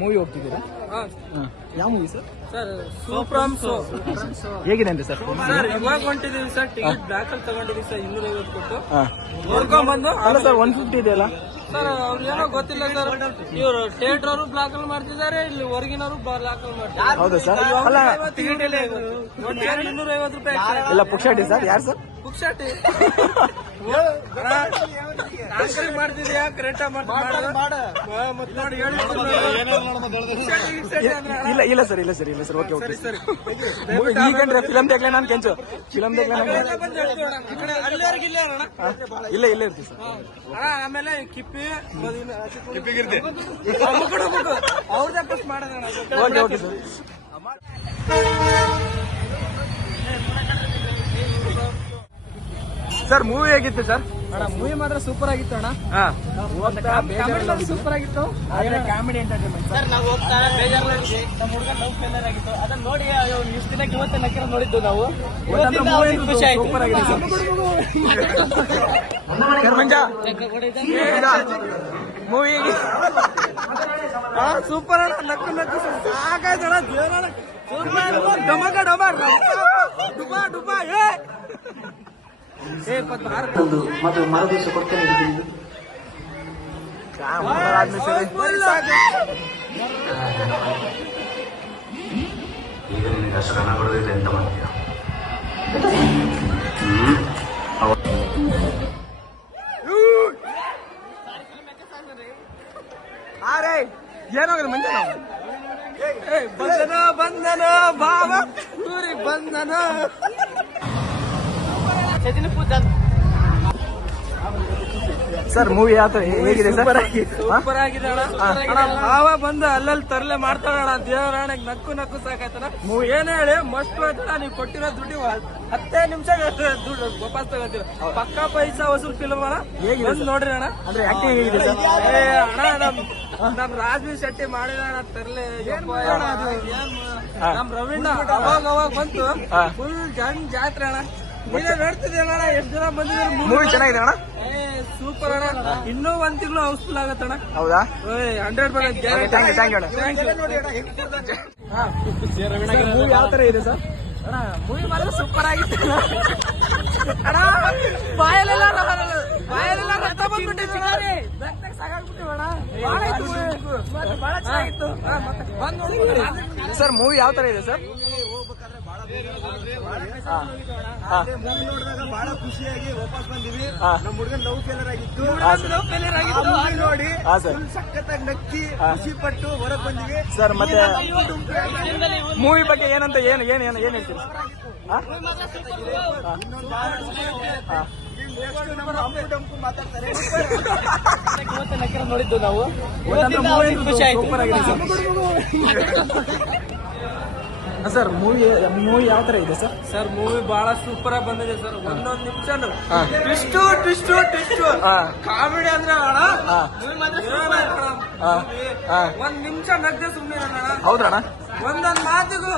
Movie ಹೋಗ್ತಿದ್ದೀರಾ? ಯಾವ movie sir? Sir superb show. ಹೇಗಿದೆ ಅಂತ ಸರ್? ಸರ್ ಇವಾಗ ಹೊಂಟಿದೀವಿ ಸರ್ ಟಿಕೆಟ್ ಬ್ಲಾಕ್ ಅಲ್ಲಿ ತಗೊಂಡಿದೀವಿ ಸರ್ ಇನ್ನೂರ ಐವತ್ತು ಕೊಟ್ಟು. ಹಾ. ನೋಡ್ಕೊಂಡ್ ಬಂದು ಅಲ್ಲ ಸರ್ ಒನ್ ಫಿಫ್ಟಿ ಇದೆಯಲ್ಲ ಸರ್ ಅವ್ರಿಗೇನೋ ಗೊತ್ತಿಲ್ಲ ಸರ್. ಇವರು ಥಿಯೇಟರ್ ಅವರು ಬ್ಲಾಕ್ ಅಲ್ಲಿ ಮಾಡ್ತಿದ್ದಾರೆ ಇಲ್ಲಿ ಹೊರಗಿನವರು ಬ್ಲಾಕ್ ಅಲ್ಲಿ ಮಾಡ್ತಿದ್ದಾರೆ. ಹೌದಾ ಸರ್? ಅಲ್ಲ ಟಿಕೆಟ್ ಇಲ್ಲ ಇನ್ನೂರ ಐವತ್ತು ರೂಪಾಯಿ. ಎಲ್ಲ ಪುಕ್ಷಾಟಿ ಸರ್ ಯಾರು ಸರ್? ಪುಕ್ಷಾಟಿ ಮಾಡ್ತಿದ್ಯಾ? ಕರೆಕ್ಟ್ ಮತ್ತೆ ನೋಡಿ ಹೇಳಿ ಇಲ್ಲ ಇಲ್ಲ ಸರ್ ಇಲ್ಲ ಸರ್ ಇಲ್ಲ ಸರ್ ಓಕೆ ಓಕೆ. ಸರಿ ಈಗಂದ್ರೆ ಫಿಲಮ್ ದೇಗ್ಲೆ ನಾನು ಕೆಂಚು. ಫಿಲಮ್ ದೇಗ್ಲೆ ನಾನು ಇಲ್ಲೇ ಅಣ್ಣ. ಇಲ್ಲ ಇರ್ತೀವಿ ಸರ್. ಆಮೇಲೆ ಕಿಪ್ಪಿ ಅವ್ರದೇ ಪಸ್ ಮಾಡೋದಣ್ಣ okay okay sir. Sir movie ಹೇಗಿತ್ತು ಸರ್ ಅಣ್ಣ ಮೂವಿ ಮಾತ್ರ ಸೂಪರ್ ಆಗಿತ್ತು ಅಣ್ಣ. ಹಾ. ಸೂಪರ್ ಆಗಿತ್ತು. ಕಾಮಿಡಿ ಎಂಟರ್ಟೈನ್ಮೆಂಟ್ ಸರ್ ನಾವು ಹೋಗ್ತಾ ನಮ್ಮ ಹುಡುಗ ಲವ್ ಫೇಲರ್ ಆಗಿತ್ತು. ಅದನ್ನ ನೋಡಿ ಇಷ್ಟು ದಿನಕ್ಕೆ ಇವತ್ತೇ ನಕ್ಕಿರ ನೋಡಿದ್ದು ನಾವು. ಖುಷಿ ಆಯ್ತು. ಸೂಪರ್ ಮೂವಿ ಅಣ್ಣ. ನಕ್ಕು ನಕ್ಕು ಸಾಕಾಯ್ತು ಅಣ್ಣ. ಡಮ ಡುಬಾ ಡುಬಾ. ಏ. ಒಂದು ಮತ್ತು ಮರದೇಶ ಕೊಡ್ತೇನೆ ಈಗ ನಿನಗೆ ಅಷ್ಟು ಕನ ಬರೋದಿಲ್ಲ ಎಂತ ಮಾಡ್ತೀಯ? ಅರೆ ಮಂಜನ? ಬಂಧನ ಬಂಧನ ಏ, ಬಂದನ? ಸರ್ ಮೂವಿ ಯಾವ್ದು ಹೇಗಿದೆ ಸರ್? ಸೂಪರ್ ಆಗಿದೆ ಭಾವ ಬಂದು ಅಲ್ಲಲ್ಲಿ ತರಲೆ ಮಾಡ್ತಾರಣ ದೇವರಾಣಗ್ ನಕ್ಕು ನಕ್ಕು ಸಾಕಾಯ್ತಣ ಏನ್ ಹೇಳಿ ಮಸ್ಟ್ ಆಯ್ತಣ ನೀವು ಕೊಟ್ಟಿರೋ ದುಡ್ಡು ಹತ್ತೇ ನಿಮಿಷ ದುಡ್ಡು ವಾಪಸ್ ತಗೋತೀವಿ. ಪಕ್ಕಾ ಪೈಸಾ ವಸೂಲ್ ಫಿಲ್ಮ್ ಅಣ್ಣ. ಬಂದು ನೋಡ್ರಿ ಅಣ್ಣ. ಅಂದ್ರೆ ಆಕ್ಟಿಂಗ್ ಹೇಗಿದೆ ಅಣ್ಣ ನಮ್ ನಮ್ ರಾಜ್ಬಿ ಶೆಟ್ಟಿ ಮಾಡಿದ ಅಣ್ಣ ತರ್ಲೆ. ನಮ್ ರವೀಣ್ಣ ಅವಾಗ ಅವಾಗ ಬಂತು ಫುಲ್ ಜನ್ ಜಾತ್ರೆ ಅಣ್ಣ. ಅಣ್ಣ ಮೂವಿ ಚೆನ್ನಾಗಿದೆ ಅಣ್ಣ? ಏ ಸೂಪರ್ ಅಣ್ಣ. ಇನ್ನೂ ಒಂದ್ ತಿಂಗಳು ಹೌಸ್ಫುಲ್ ಆಗತ್ತಣ್ಣ ಹೌದಾ? ಹಂಡ್ರೆಡ್ ಪರ್ಸೆಂಟ್ ಅಣ್ಣ. ಮೂವಿ ಯಾವ ತರ ಇದೆ ಸರ್? ಮೂವಿ ಮಾತ್ರ ಸೂಪರ್ ಆಗಿತ್ತು. ಅಣ್ಣ ಬಾಯಲ್ಲೆಲ್ಲ ರ- ಬಾಯಲ್ಲೆಲ್ಲ ರಕ್ತ ಬಂದ್ಬಿಟ್ಟಿದೆ ಅಣ್ಣ. ಸರ್ ಮೂವಿ ಯಾವ ತರ ಇದೆ ಸರ್. ಮೂವಿ ನೋಡಿದಾಗ ಬಹಳ ಖುಷಿಯಾಗಿ ವಾಪಸ್ ಬಂದಿವಿ. ನಮ್ಮ ಹುಡುಗನ್ ಲವ್ ಫೇಲರ್ ಆಗಿತ್ತು ಆಗಿತ್ತು. ನೋಡಿ. ಸಖತ್ತಾಗಿ ನಕ್ಕಿ ಹಾ. ಖುಷಿ ಪಟ್ಟು ಹೊರಗ್ ಬಂದಿವಿ ಸರ್ ಮತ್ತೆ ಮೂವಿ ಬಗ್ಗೆ ಏನಂತ ಏನು ಏನು ಏನು ಏನ್ ಹೇಳ್ತೀರಿ ಮಾತಾಡ್ತಾರೆ ನೋಡಿದ್ದು ನಾವು ಖುಷಿ ಆಯ್ತು ಸರ್ ಮೂವಿ ಮೂವಿ ಯಾವ ತರ ಇದೆ ಸರ್? ಸರ್ ಮೂವಿ ಬಹಳ ಸೂಪರ್ ಆಗಿ ಬಂದಿದೆ ಸರ್. ಒಂದೊಂದು ನಿಮಿಷ ಟ್ವಿಸ್ಟ್ ಟ್ವಿಸ್ಟು ಟ್ವಿಸ್ಟು. ಕಾಮಿಡಿ ಅಂದ್ರೆ ಅಣ್ಣ. ಒಂದ್ ನಿಮಿಷ ನಗ್ದೆ ಸುಮ್ಮನೆ ಅಣ್ಣ. ಹೌದ್ರಣ್ಣ? ಒಂದೊಂದು ಮಾತಿಗೂ.